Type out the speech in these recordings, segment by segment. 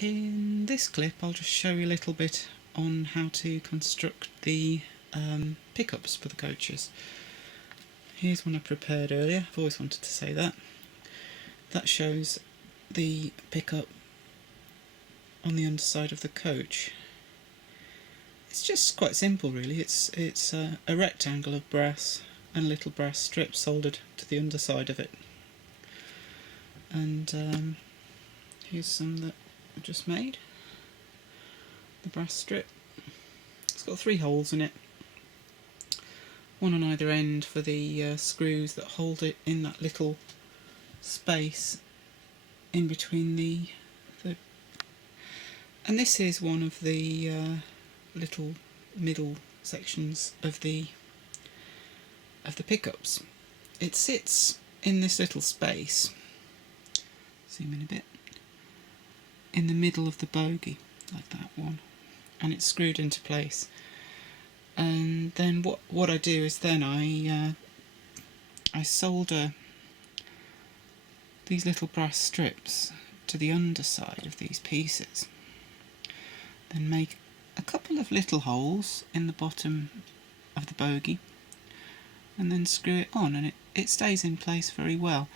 In this clip I'll just show you a little bit on how to construct the pickups for the coaches. Here's one I prepared earlier, I've always wanted to say that. That shows the pickup on the underside of the coach. It's just quite simple really, it's a rectangle of brass and a little brass strip soldered to the underside of it. And here's some that I've just made. The brass strip. It's got 3 holes in it. One on either end for the screws that hold it in that little space in between the and this is one of the little middle sections of the pickups. It sits in this little space, zoom in a bit, in the middle of the bogie, like that one, and it's screwed into place. And then what I do is then I solder these little brass strips to the underside of these pieces, then make a couple of little holes in the bottom of the bogie, and then screw it on, and it stays in place very well.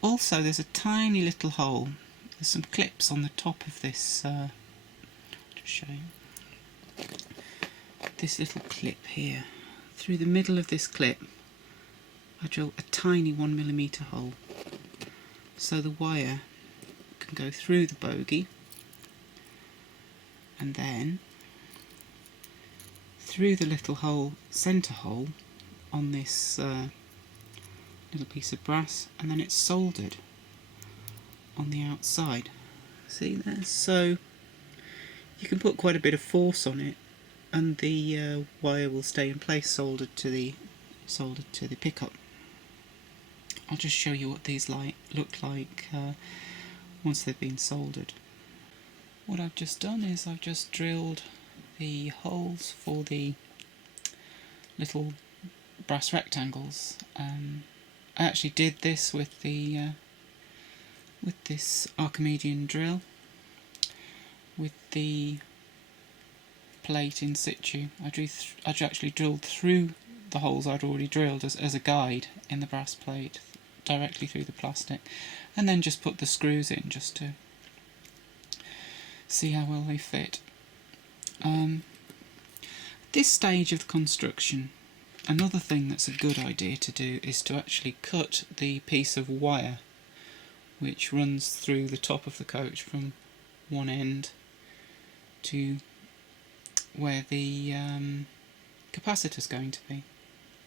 Also there's a tiny little hole, there's some clips on the top of this, I'll just show you, this little clip here. Through the middle of this clip I drill a tiny 1mm hole, so the wire can go through the bogie and then through the little hole, centre hole, on this little piece of brass, and then it's soldered on the outside. See there? So you can put quite a bit of force on it and the wire will stay in place, soldered to the pickup. I'll just show you what these look like once they've been soldered. What I've just done is I've just drilled the holes for the little brass rectangles. I actually did this with the with this Archimedean drill with the plate in situ. I actually drilled through the holes I'd already drilled as a guide in the brass plate, directly through the plastic, and then just put the screws in just to see how well they fit. This stage of the construction, another thing that's a good idea to do is to actually cut the piece of wire which runs through the top of the coach from one end to where the capacitor's going to be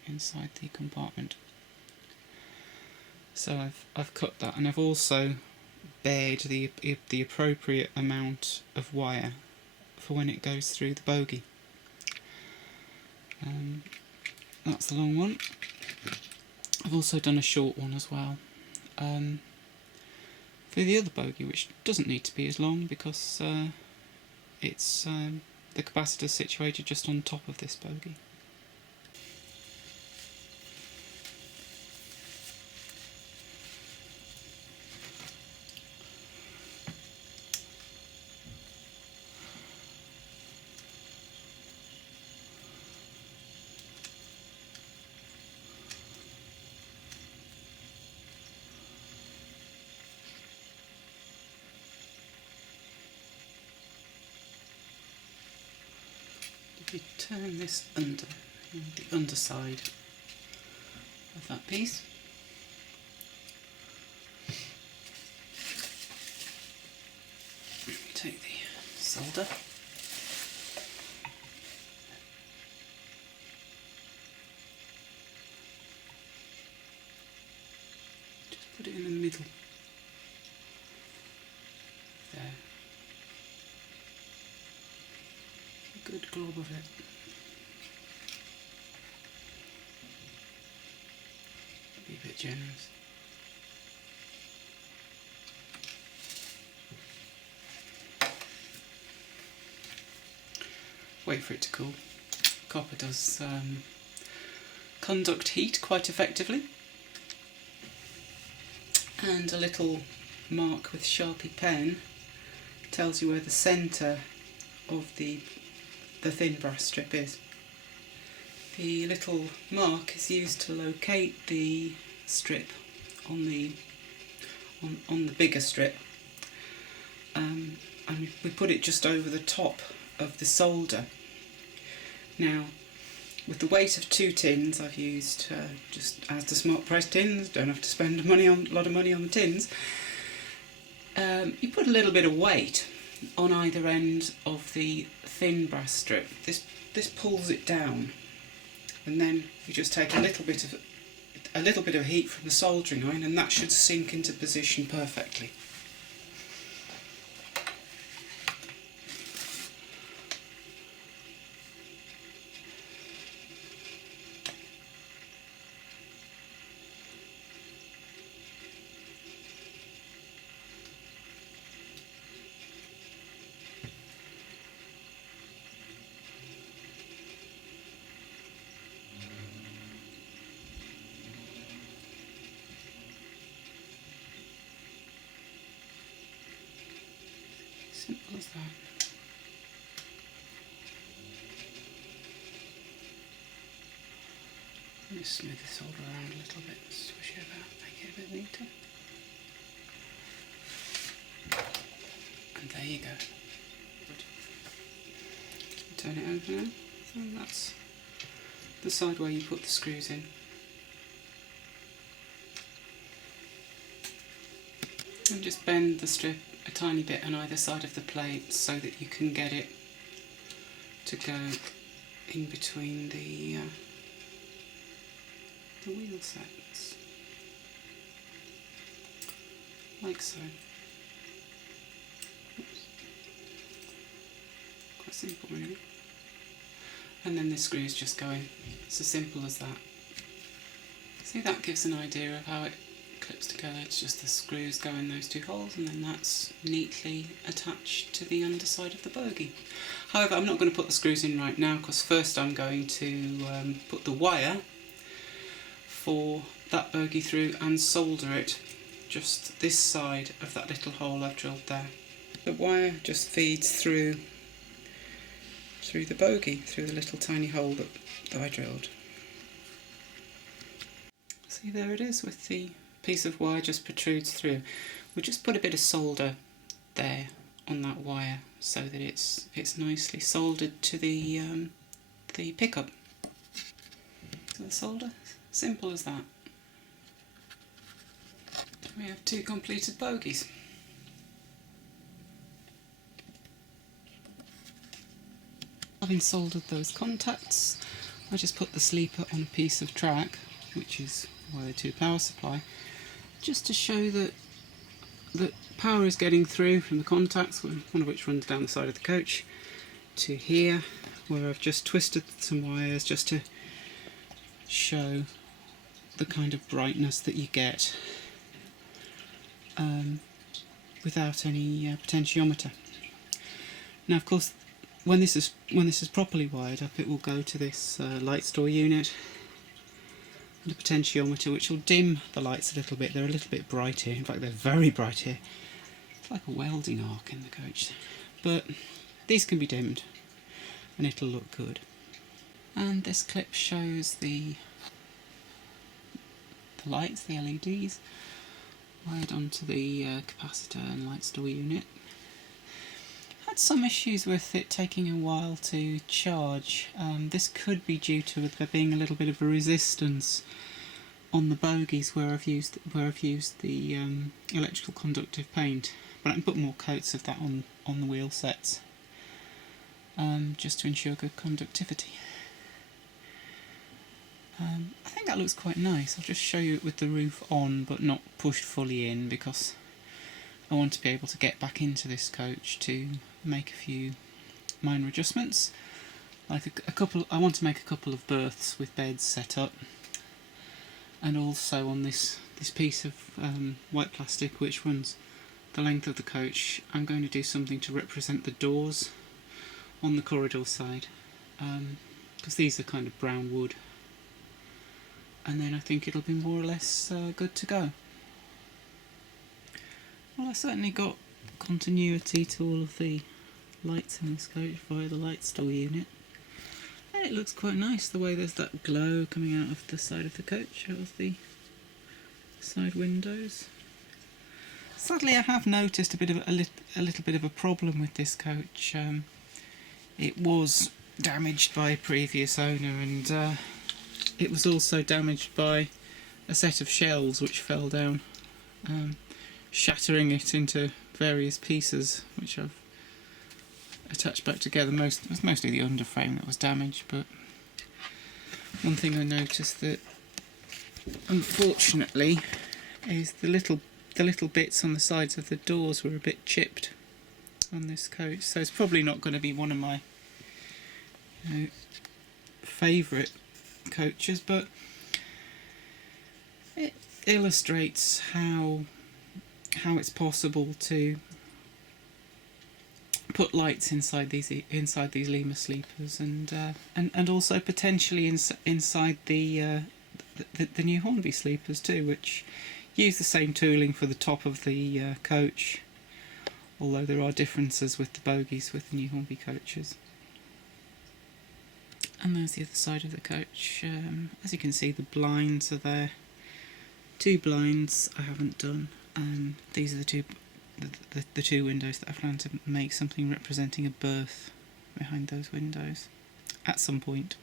inside the compartment. So I've cut that, and I've also bared the appropriate amount of wire for when it goes through the bogie. That's the long one. I've also done a short one as well for the other bogie, which doesn't need to be as long because it's the capacitor is situated just on top of this bogie. If you turn this under, the underside of that piece, take the solder, just put it in the middle there. A good glob of it. Be a bit generous. Wait for it to cool. Copper does conduct heat quite effectively. And a little mark with Sharpie pen tells you where the centre of the thin brass strip is. The little mark is used to locate the strip on the bigger strip, and we put it just over the top of the solder. Now, with the weight of 2 tins, I've used just as the Smart Price tins. Don't have to spend a lot of money on the tins. You put a little bit of weight on either end of the thin brass strip. This pulls it down, and then you just take a little bit of heat from the soldering iron, and that should sink into position perfectly. Simple as that. Let me smooth this solder around a little bit, swish it about, make it a bit neater. And there you go. Turn it over now, and that's the side where you put the screws in. And just bend the strip a tiny bit on either side of the plate so that you can get it to go in between the wheel sets, like so. Oops. Quite simple really. And then the screws just go in. It's as simple as that. See, that gives an idea of how it clips together. It's just the screws go in those 2 holes, and then that's neatly attached to the underside of the bogie. However, I'm not going to put the screws in right now, because first I'm going to put the wire for that bogie through and solder it just this side of that little hole I've drilled there. The wire just feeds through the bogie, through the little tiny hole that I drilled. See, there it is, with the piece of wire just protrudes through. We'll just put a bit of solder there on that wire so that it's nicely soldered to the pickup. So the solder, simple as that. We have 2 completed bogies. Having soldered those contacts, I just put the sleeper on a piece of track, which is wire to power supply, just to show that power is getting through from the contacts, one of which runs down the side of the coach, to here, where I've just twisted some wires just to show the kind of brightness that you get without any potentiometer. Now, of course, when this is properly wired up, it will go to this light store unit and a potentiometer, which will dim the lights a little bit. They're a little bit bright here. In fact, they're very bright here. It's like a welding arc in the coach. But these can be dimmed, and it'll look good. And this clip shows the lights, the LEDs, wired onto the capacitor and light store unit. Had some issues with it taking a while to charge. This could be due to there being a little bit of a resistance on the bogies where I've used the electrical conductive paint, but I can put more coats of that on the wheel sets just to ensure good conductivity. I think that looks quite nice. I'll just show you it with the roof on but not pushed fully in, because I want to be able to get back into this coach to make a few minor adjustments. Like I want to make a couple of berths with beds set up, and also on this piece of white plastic which runs the length of the coach, I'm going to do something to represent the doors on the corridor side, because these are kind of brown wood, and then I think it'll be more or less good to go. Well, I certainly got continuity to all of the lights in this coach via the light store unit. And it looks quite nice the way there's that glow coming out of the side of the coach, out of the side windows. Sadly, I have noticed a little bit of a problem with this coach. It was damaged by a previous owner, and it was also damaged by a set of shells which fell down, shattering it into various pieces, which I've attached back together. It was mostly the underframe that was damaged, but one thing I noticed that, unfortunately, is the little bits on the sides of the doors were a bit chipped on this coach, so it's probably not going to be one of my favourite coaches, but it illustrates how it's possible to put lights inside these Lima sleepers, and also potentially inside the new Hornby sleepers too, which use the same tooling for the top of the coach, although there are differences with the bogies with the new Hornby coaches. And there's the other side of the coach. As you can see, the blinds are there. 2 blinds I haven't done. These are the two windows that I plan to make something representing a berth behind those windows at some point.